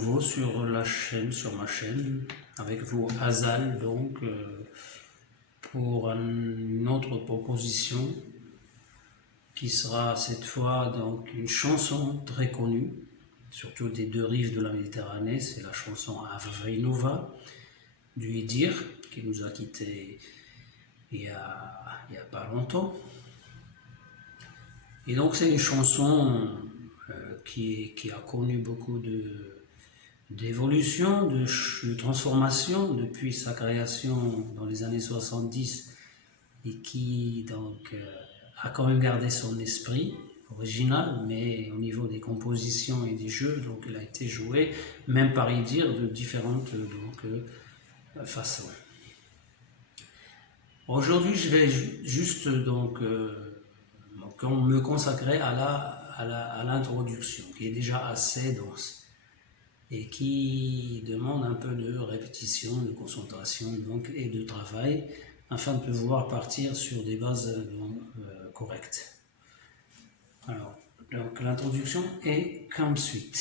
nouveau sur la chaîne, sur ma chaîne, avec vous Azal, donc pour une autre proposition qui sera cette fois donc une chanson très connue, surtout des deux rives de la Méditerranée. C'est la chanson Ava Vainova du Idir qui nous a quittés il y a pas longtemps. Et donc c'est une chanson qui a connu beaucoup d'évolution, de transformation depuis sa création dans les années 70 et qui donc a quand même gardé son esprit original, mais au niveau des compositions et des jeux, donc elle a été jouée, même par Idir, de différentes façons. Aujourd'hui, je vais juste donc me consacrer à l'introduction, qui est déjà assez dense et qui demande un peu de répétition, de concentration donc, et de travail afin de pouvoir partir sur des bases correctes. Alors, donc l'introduction est comme suit.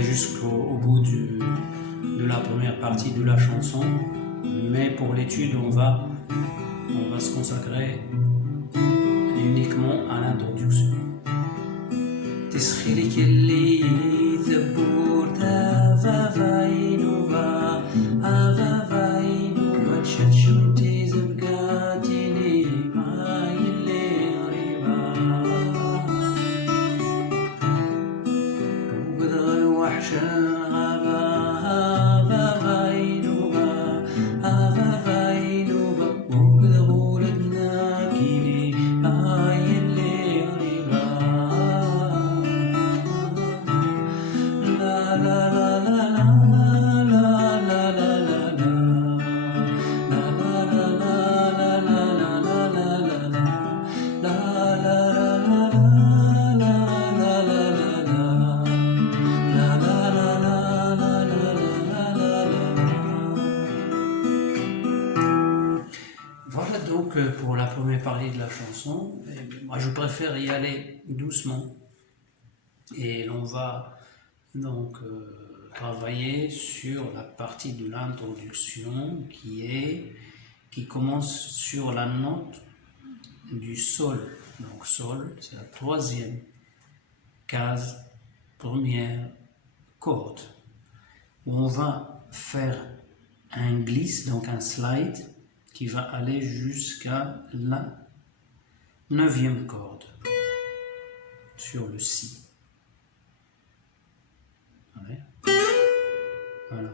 Jusqu'au bout de la première partie de la chanson, mais pour l'étude on va se consacrer uniquement à l'introduction. Voilà donc pour la première partie de la chanson. Et moi je préfère y aller doucement et l'on va donc travailler sur la partie de l'introduction qui commence sur la note du sol. Donc sol, c'est la troisième case, première corde, où on va faire un glisse, donc un slide, qui va aller jusqu'à la 9e corde sur le si. Voilà.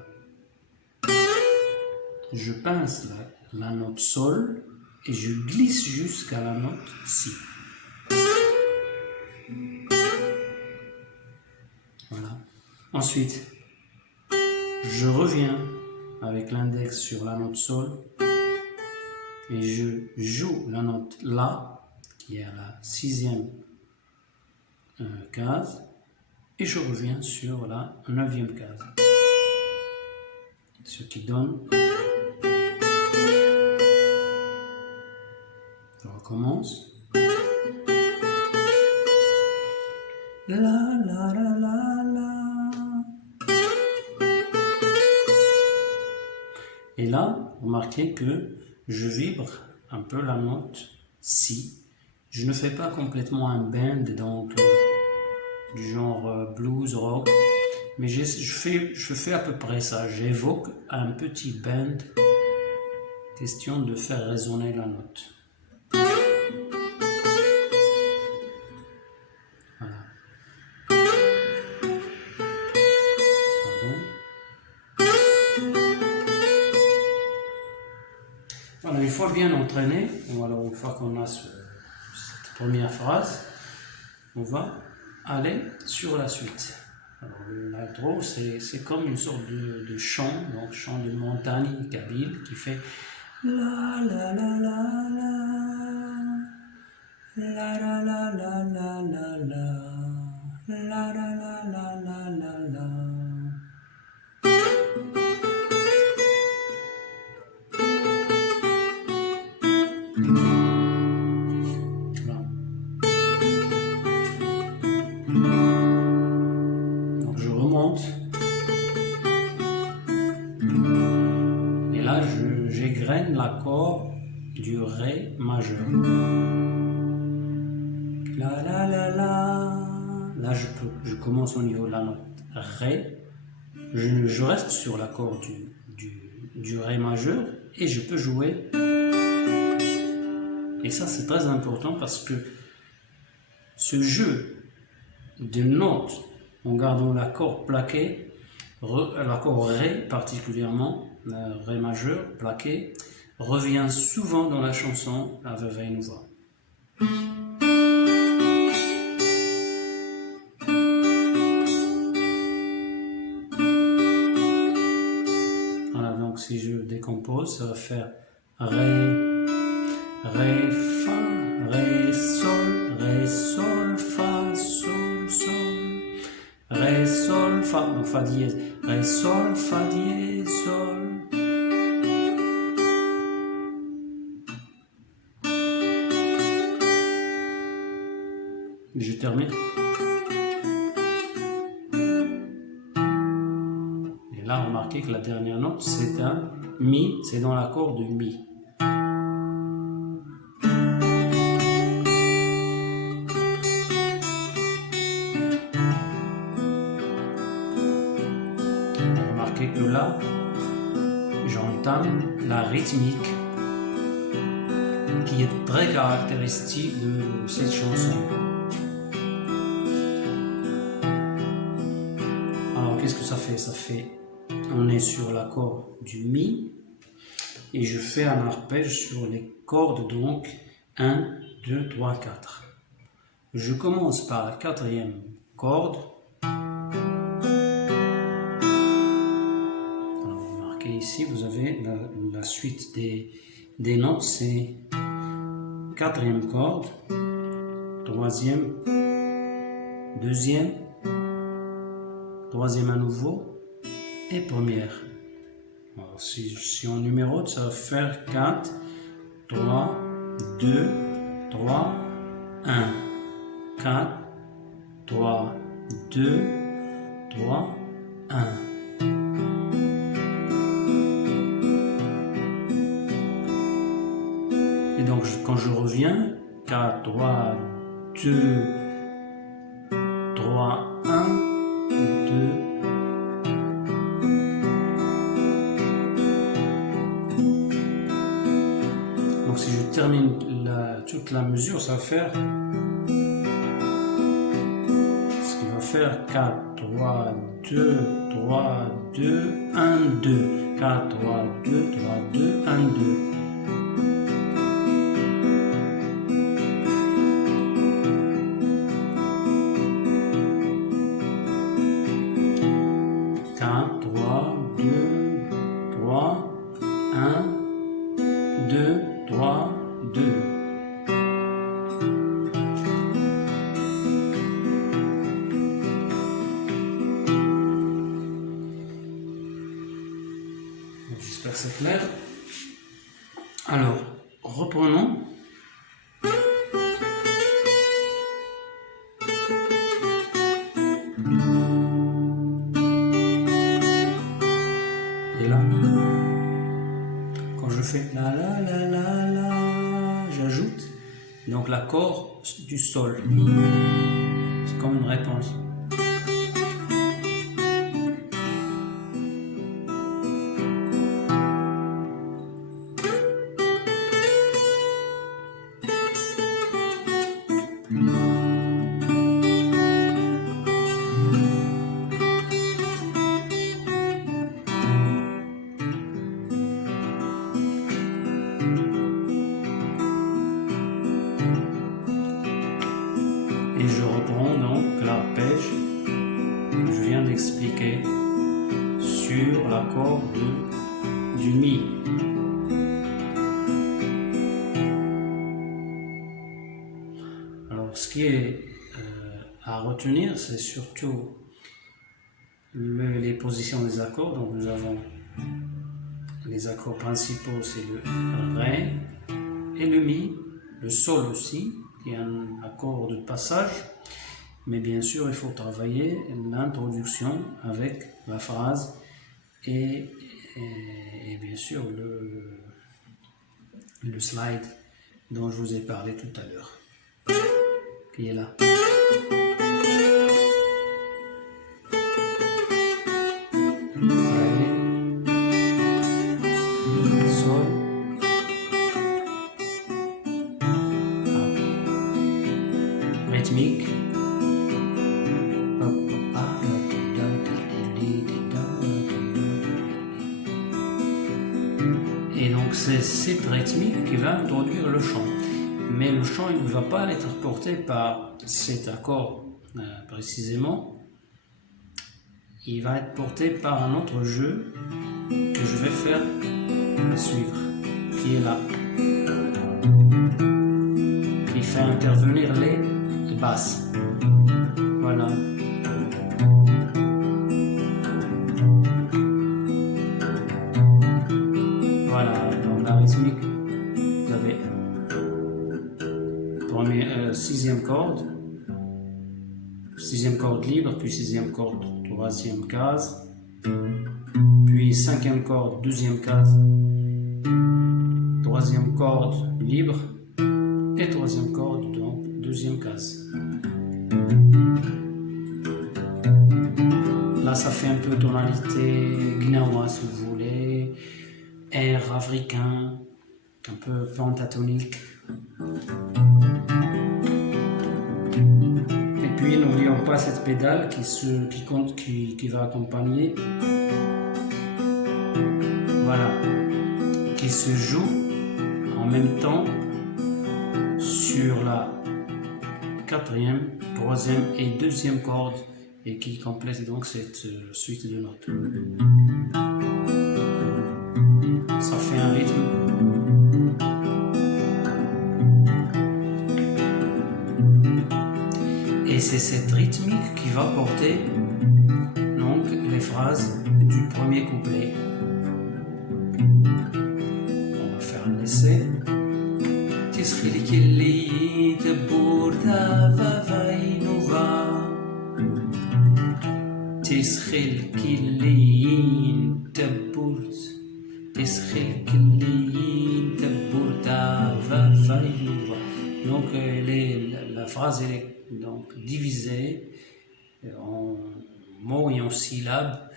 Je pince la note sol et je glisse jusqu'à la note si. Voilà. Ensuite, je reviens avec l'index sur la note sol et je joue la note La, qui est à la 6e case, et je reviens sur la 9e case. Ce qui donne... Je recommence. La la la la la. Et là, remarquez que je vibre un peu la note Si. Je ne fais pas complètement un bend, donc du genre blues, rock, mais je fais à peu près ça. J'évoque un petit bend, question de faire résonner la note. Voilà. Voilà, une fois bien entraîné, alors une fois qu'on a cette première phrase, on va aller sur la suite. Alors, l'intro, c'est comme une sorte de chant, donc chant de montagne kabyle qui fait la la la la la la la la la la la la la la la la la la. Voilà. Donc je remonte et là j'égrène l'accord du Ré majeur. La la la la. Là je commence au niveau de la note Ré. Je reste sur l'accord du Ré majeur et je peux jouer. Et ça c'est très important parce que ce jeu de notes en gardant l'accord plaqué, l'accord Ré particulièrement, Ré majeur plaqué, revient souvent dans la chanson Ave Nouva. Voilà, donc si je décompose, ça va faire Ré, Ré, Fa, Ré, Sol, Ré, Sol, Fa, Sol, Sol, Ré, Sol, Fa, donc Fa dièse, Ré, Sol, Fa dièse, Sol. Je termine. Et là, remarquez que la dernière note, c'est un Mi, c'est dans l'accord de Mi. Remarquez que là, j'entame la rythmique qui est très caractéristique de cette chanson. Alors, qu'est-ce que ça fait? Ça fait, on est sur l'accord du Mi et je fais un arpège sur les cordes, donc 1, 2, 3, 4. Je commence par la quatrième corde. Alors, remarquez ici, vous avez la suite des notes, c'est quatrième corde, troisième, deuxième, troisième à nouveau et première. Alors, si on numérote, ça va faire 4, 3, 2, 3, 1. 4, 3, 2, 3, 1. Et donc, quand je reviens, 4, 3, 2, 3, 1, 2. Donc, si je termine toute la mesure, ça va faire 4, 3, 2, 3, 2, 1, 2. 4, 3, 2, 3, 2, 1, 2. J'espère que c'est clair. Alors, reprenons. Et là, quand je fais la la la la la, j'ajoute donc l'accord du sol. C'est comme une réponse. Et je reprends donc l'arpège l'accord du Mi. Alors, ce qui est à retenir, c'est surtout les positions des accords. Donc, nous avons les accords principaux, c'est le Ré et le Mi, le Sol aussi, qui est un accord de passage. Mais bien sûr, il faut travailler l'introduction avec la phrase et bien sûr le slide dont je vous ai parlé tout à l'heure, qui est là. Rythmique. Et donc c'est cette rythmique qui va introduire le chant. Mais le chant, il ne va pas être porté par cet accord précisément. Il va être porté par un autre jeu que je vais faire suivre, qui est là, qui fait intervenir les basses. Voilà. Voilà, donc la rythmique, vous avez sixième corde libre, puis sixième corde, troisième case, puis cinquième corde, deuxième case, troisième corde libre et troisième corde, donc deuxième case. Là, ça fait un peu tonalité gnawa, si vous voulez, air africain, un peu pentatonique. Et puis, n'oublions pas cette pédale qui va accompagner. Voilà, qui se joue en même temps sur la quatrième, troisième et deuxième corde et qui complète donc cette suite de notes. Ça fait un rythme. Et c'est cette rythmique qui va porter donc les phrases du premier couplet. On va faire un essai. تسخل كلين تبورت تسخل كلين تبورت فاينوفا. Donc la phrase est donc divisée en mots et en syllabes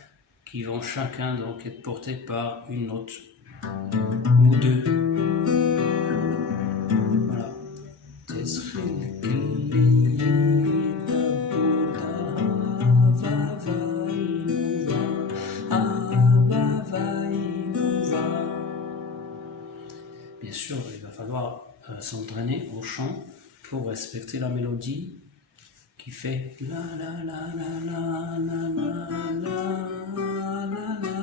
qui vont chacun donc être portés par une note ou deux. Voilà. Bien sûr, il va falloir s'entraîner au chant pour respecter la mélodie qui fait la la la la la la la la la la.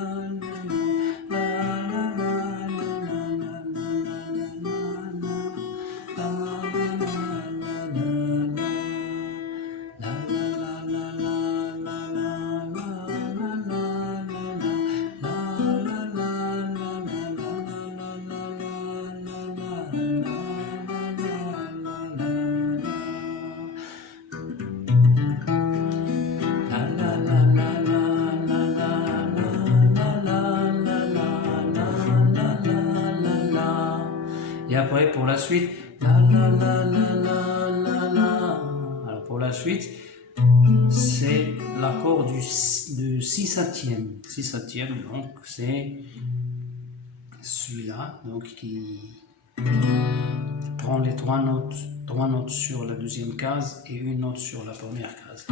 Et après, pour la suite, la la la la la la la. Alors pour la suite, c'est l'accord de 6 septième. 6 septième, donc c'est celui-là, donc qui prend les trois notes sur la deuxième case et une note sur la première case.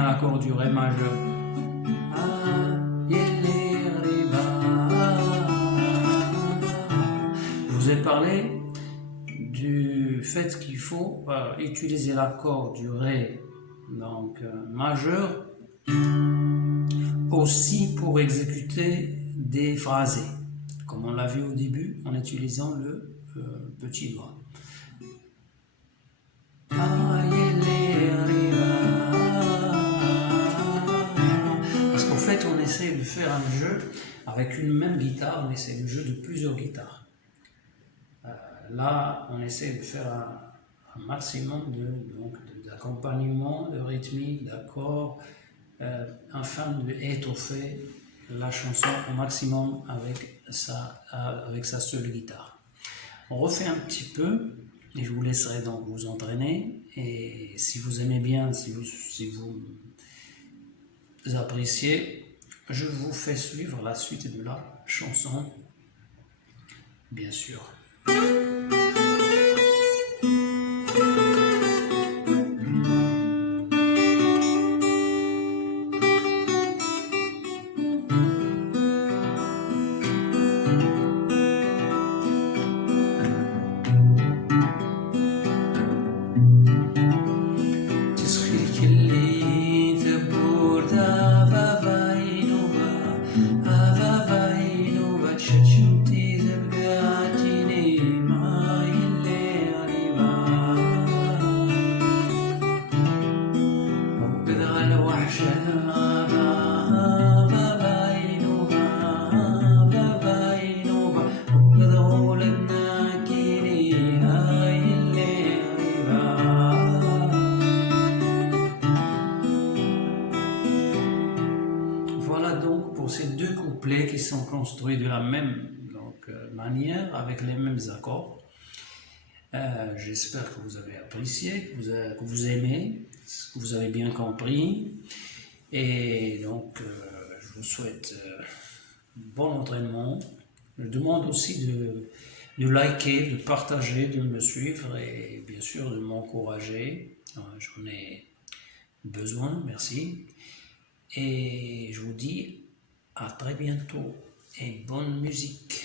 bien l'accord du Ré majeur. Je vous ai parlé du fait qu'il faut utiliser l'accord du Ré donc, majeur aussi pour exécuter des phrasés, comme on l'a vu au début en utilisant le petit doigt. Parce qu'en fait, on essaie de faire un jeu avec une même guitare, mais c'est le jeu de plusieurs guitares. Là, on essaie de faire un maximum d'accompagnement, de rythmique, d'accords, afin d'étoffer la chanson au maximum avec sa seule guitare. On refait un petit peu et je vous laisserai donc vous entraîner. Et si vous aimez bien, si vous appréciez, je vous fais suivre la suite de la chanson, bien sûr. Voilà donc pour ces deux couplets qui sont construits de la même manière, avec les mêmes accords. J'espère que vous avez apprécié, que vous aimez, que vous avez bien compris. Et donc, je vous souhaite bon entraînement. Je demande aussi de liker, de partager, de me suivre et bien sûr de m'encourager. J'en ai besoin, merci. Et je vous dis à très bientôt et bonne musique.